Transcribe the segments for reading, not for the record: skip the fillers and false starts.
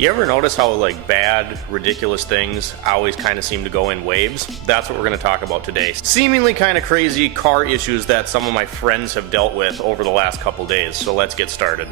You ever notice how like bad, ridiculous things always kind of seem to go in waves? That's what we're going to talk about today. Seemingly kind of crazy car issues that some of my friends have dealt with over the last couple days. So let's get started.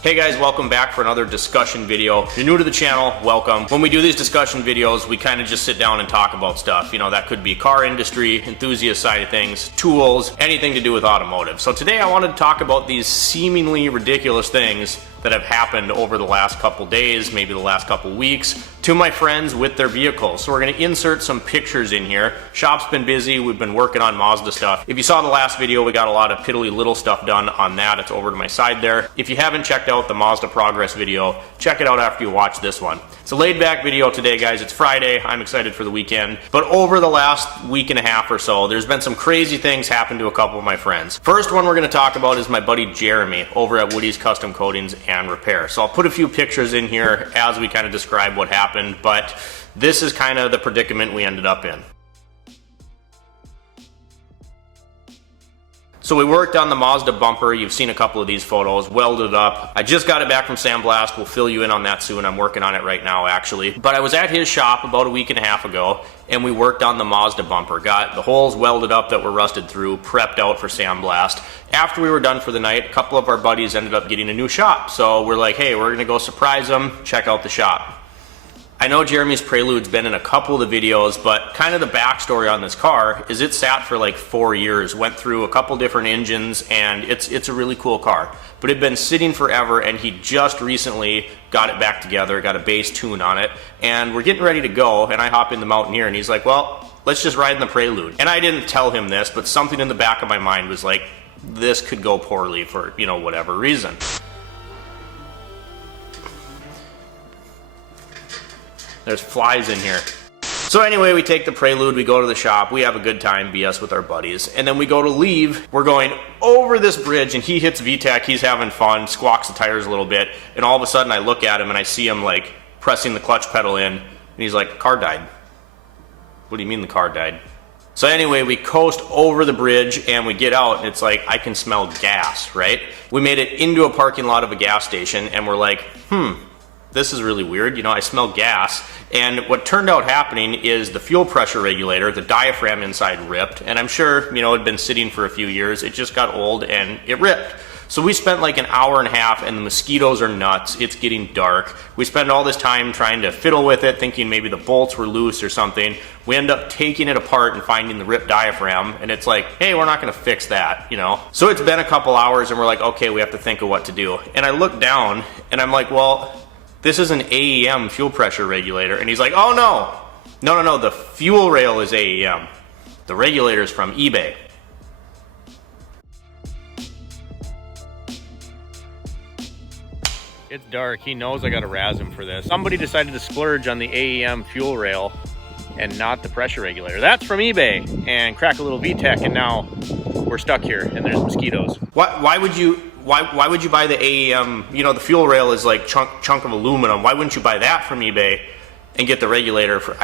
Hey guys, welcome back for another discussion video. If you're new to the channel, welcome. When we do these discussion videos, we kind of just sit down and talk about stuff. You know, that could be car industry, enthusiast side of things, tools, anything to do with automotive. So today I wanted to talk about these seemingly ridiculous things that have happened over the last couple days, maybe the last couple weeks, to my friends with their vehicles. So we're gonna insert some pictures in here. Shop's been busy, we've been working on Mazda stuff. If you saw the last video, we got a lot of piddly little stuff done on that. It's over to my side there. If you haven't checked out the Mazda progress video, check it out after you watch this one. It's a laid back video today, guys. It's Friday, I'm excited for the weekend. But over the last week and a half or so, there's been some crazy things happen to a couple of my friends. First one we're gonna talk about is my buddy Jeremy over at Woody's Custom Coatings and Repair. So I'll put a few pictures in here as we kind of describe what happened, but this is kind of the predicament we ended up in. So we worked on the Mazda bumper. You've seen a couple of these photos, welded up. I just got it back from sandblast. We'll fill you in on that soon. I'm working on it right now, actually. But I was at his shop about a week and a half ago, and we worked on the Mazda bumper. Got the holes welded up that were rusted through, prepped out for sandblast. After we were done for the night, a couple of our buddies ended up getting a new shop. So we're like, hey, we're gonna go surprise them, check out the shop. I know Jeremy's Prelude's been in a couple of the videos, but kind of the backstory on this car is it sat for like 4 years, went through a couple different engines, and it's a really cool car. But it'd been sitting forever, and he just recently got it back together, got a base tune on it, and we're getting ready to go, and I hop in the Mountaineer, and he's like, well, let's just ride in the Prelude. And I didn't tell him this, but something in the back of my mind was like, this could go poorly for, you know, whatever reason. There's flies in here. So anyway, we take the Prelude, we go to the shop, we have a good time, BS with our buddies, and then we go to leave. We're going over this bridge, and he hits VTEC, he's having fun, squawks the tires a little bit, and all of a sudden I look at him and I see him like pressing the clutch pedal in, and he's like, car died. What do you mean the car died? So anyway, we coast over the bridge and we get out, and it's like, I can smell gas, right? We made it into a parking lot of a gas station, and we're like, this is really weird, you know, I smell gas. And what turned out happening is the fuel pressure regulator, the diaphragm inside ripped, and I'm sure, you know, it had been sitting for a few years, it just got old and it ripped. So we spent like an hour and a half, and the mosquitoes are nuts, it's getting dark. We spend all this time trying to fiddle with it, thinking maybe the bolts were loose or something. We end up taking it apart and finding the ripped diaphragm, and it's like, hey, we're not gonna fix that, you know? So it's been a couple hours, and we're like, okay, we have to think of what to do. And I look down, and I'm like, well, this is an AEM fuel pressure regulator. And he's like, oh no, the fuel rail is AEM. The regulator's from eBay. It's dark, he knows I gotta razz him for this. Somebody decided to splurge on the AEM fuel rail and not the pressure regulator. That's from eBay, and crack a little VTEC, and now we're stuck here and there's mosquitoes. Why would you buy the AEM, you know, the fuel rail is like chunk of aluminum. Why wouldn't you buy that from eBay and get the regulator for,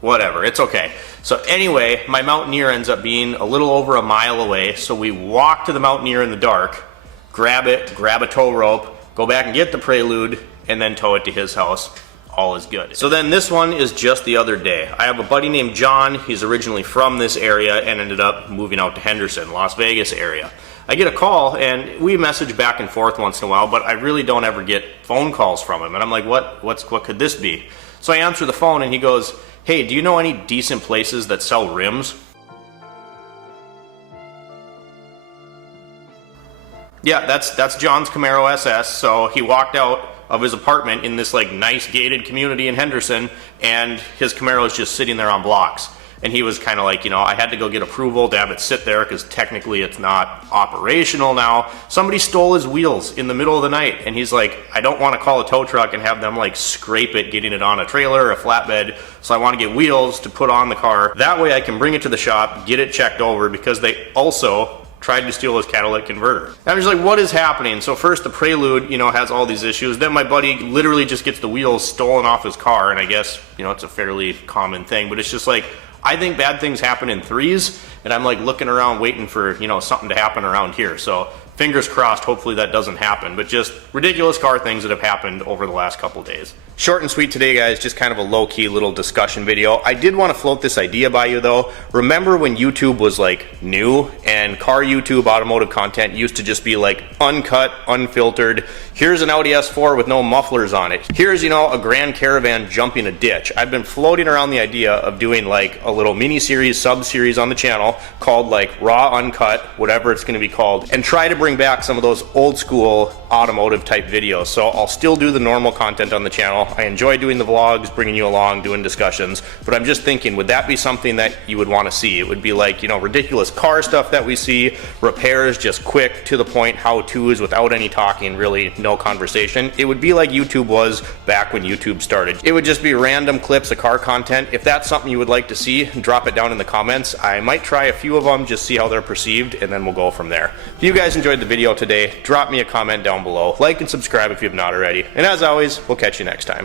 whatever, it's okay. So anyway, my Mountaineer ends up being a little over a mile away, so we walk to the Mountaineer in the dark, grab it, grab a tow rope, go back and get the Prelude, and then tow it to his house. All is good. So then this one is just the other day. I have a buddy named John. He's originally from this area and ended up moving out to Henderson, Las Vegas area. I get a call, and we message back and forth once in a while, but I really don't ever get phone calls from him. And I'm like, what could this be? So I answer the phone, and he goes, hey, do you know any decent places that sell rims? Yeah, that's John's Camaro SS. So he walked out of his apartment in this like nice gated community in Henderson, and his Camaro is just sitting there on blocks. And he was kind of like, you know, I had to go get approval to have it sit there because technically it's not operational now. Somebody stole his wheels in the middle of the night, and he's like, I don't want to call a tow truck and have them like scrape it getting it on a trailer or a flatbed, so I want to get wheels to put on the car. That way I can bring it to the shop, get it checked over, because they also tried to steal his catalytic converter. And I'm just like, what is happening? So first the Prelude, you know, has all these issues. Then my buddy literally just gets the wheels stolen off his car, and I guess, you know, it's a fairly common thing, but it's just like, I think bad things happen in threes, and I'm like looking around waiting for, you know, something to happen around here. So fingers crossed, hopefully that doesn't happen, but just ridiculous car things that have happened over the last couple days. Short and sweet today, guys, just kind of a low-key little discussion video. I did want to float this idea by you, though. Remember when YouTube was like new and car YouTube automotive content used to just be like uncut, unfiltered? Here's an Audi S4 with no mufflers on it. Here's, you know, a Grand Caravan jumping a ditch. I've been floating around the idea of doing like a little mini-series, sub-series on the channel called like Raw Uncut, whatever it's going to be called, and try to bring back some of those old school automotive type videos. So I'll still do the normal content on the channel. I enjoy doing the vlogs, bringing you along, doing discussions, but I'm just thinking, would that be something that you would want to see? It would be like, you know, ridiculous car stuff that we see, repairs, just quick, to the point, how-tos without any talking, really no conversation. It would be like YouTube was back when YouTube started. It would just be random clips of car content. If that's something you would like to see, drop it down in the comments. I might try a few of them, just see how they're perceived, and then we'll go from there. If you guys enjoyed the video today, drop me a comment down below. Like and subscribe if you have not already. And as always, we'll catch you next time.